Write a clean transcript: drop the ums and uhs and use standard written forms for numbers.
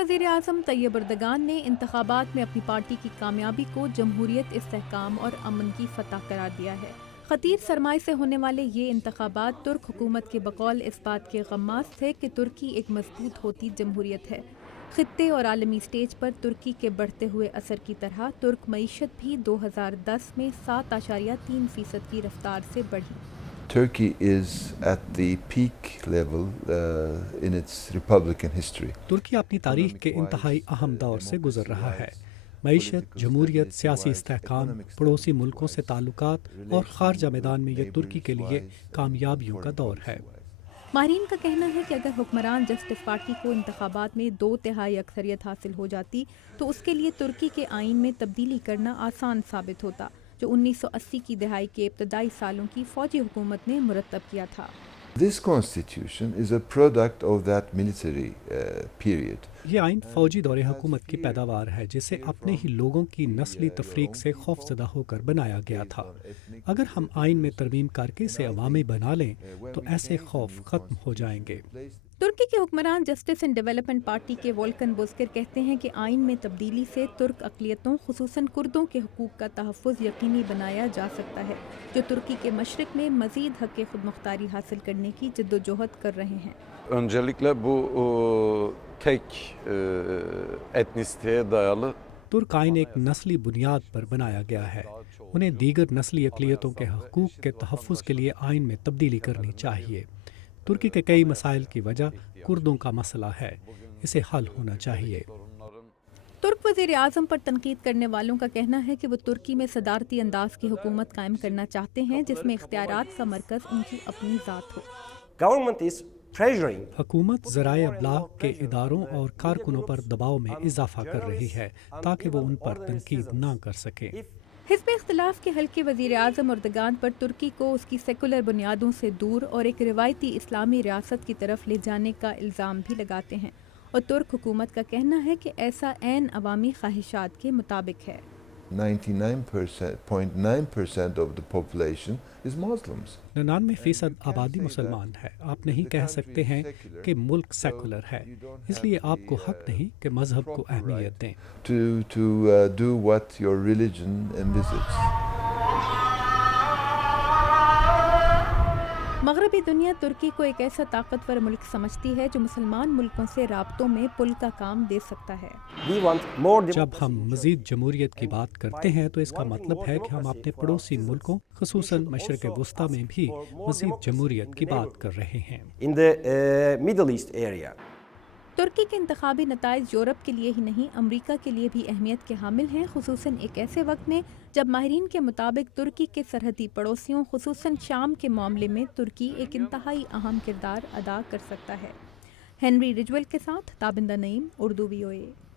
वज़ीर आज़म Tayyip Erdogan ने इंतखाबात में अपनी पार्टी की कामयाबी को जमहूरियत, इस्तेहकाम और अमन की फतह करार दिया है। खतीर सरमाए से होने वाले ये इंतखाबात तुर्क हुकूमत के बकौल इस बात के गम्मास थे कि तुर्की एक मजबूत होती जमहूरियत है। खित्ते और आलमी स्टेज पर तुर्की के बढ़ते हुए असर की तरह तुर्क मईशत भी 2010 में 7.3% की रफ्तार से बढ़ी। Turkey is at the peak level in its republican history. तुर्की अपनी तारीख के इंतहाई अहम दौर से गुजर रहा है। मईशत, जमहूरियत, सियासी इस्तेहकाम, पड़ोसी मुल्कों से ताल्लुकात और खारजा मैदान में यह तुर्की के लिए कामयाबियों का दौर है। माहिरीन का कहना है कि अगर हुक्मरान जस्टिस पार्टी को इंतखाबात में 2/3 अक्सरियत हासिल हो जाती तो उसके लिए तुर्की के आइन में तब्दीली करना आसान साबित होता, जो 1980 की दहाई के इब्तदाई सालों की फौजी हुकूमत ने मुरतब किया था। This constitution is a product of that military period. ये आइन फौजी दौरे हुकूमत की पैदावार है, जिसे अपने ही लोगों की नस्ली तफरीक से खौफजदा होकर बनाया गया था। अगर हम आइन में तरमीम करके इसे अवामी बना लें तो ऐसे खौफ खत्म हो जाएंगे। तुर्की के हुक्मरान जस्टिस एंड डेवलपमेंट पार्टी के वोल्कन बोस्कर कहते हैं कि आइन में तब्दीली से तुर्क अक़लियतों खुसूसन कुर्दों के हुकूक का तहफ़्फ़ुज़ यकीनी बनाया जा सकता है, जो तुर्की के मशरिक़ में मज़ीद हक़ खुदमुख्तारी हासिल करने की जद्दोजहद कर रहे हैं। Öncelikle bu tek etnisiteye dayalı तुर्क आइन एक नस्ली बुनियाद पर बनाया गया है। उन्हें दीगर नस्ली अक़लियतों के हकूक़ के तहफ़्फ़ुज़ के लिए आइन में तब्दीली करनी चाहिए। तुर्की के कई मसाइल की वजह कुर्दों का मसला है, इसे हल होना चाहिए। तुर्क वज़ीर आज़म पर तनकीद करने वालों का कहना है कि वो तुर्की में सदारती अंदाज की हुकूमत कायम करना चाहते हैं, जिसमें इख्तियारात का मरकज़ उनकी अपनी ज़ात हो। हुकूमत ज़राए अबलाग के इदारों और कारकुनों पर दबाव में इजाफा कर रही है ताकि वो उन पर तनकीद ना कर सके। हिज़्ब इख्तिलाफ के हल्के वज़ीर आज़म एर्दोगान पर तुर्की को उसकी सेकुलर बुनियादों से दूर और एक रिवायती इस्लामी रियासत की तरफ ले जाने का इल्ज़ाम भी लगाते हैं, और तुर्क हुकूमत का कहना है कि ऐसा ऐन अवामी ख्वाहिशात के मुताबिक है। 99.9% of the population is Muslims. 99% आबादी मुसलमान है। आप नहीं कह सकते हैं कि मुल्क सेकुलर है, इसलिए आपको हक नहीं कि मजहब को अहमियत दें। To do what your religion envisages. मगरबी दुनिया तुर्की को एक ऐसा ताकतवर मुल्क समझती है जो मुसलमान मुल्कों से राब्तों में पुल का काम दे सकता है। जब हम मज़ीद जमहूरियत की बात करते हैं तो इसका मतलब है कि हम अपने पड़ोसी मुल्कों, खुसूसन मशरिक़ वस्ता में भी मज़ीद जमहूरियत की बात कर रहे हैं। तुर्की के इंतखाबी नताइज यूरोप के लिए ही नहीं, अमरीका के लिए भी अहमियत के हामिल हैं, खुसूसन एक ऐसे वक्त में जब माहिरीन के मुताबिक तुर्की के सरहदी पड़ोसियों, खुसूसन शाम के मामले में तुर्की एक इंतहाई अहम किरदार अदा कर सकता है। हेनरी रिजवेल के साथ ताबिंदा नईम, उर्दू VOA।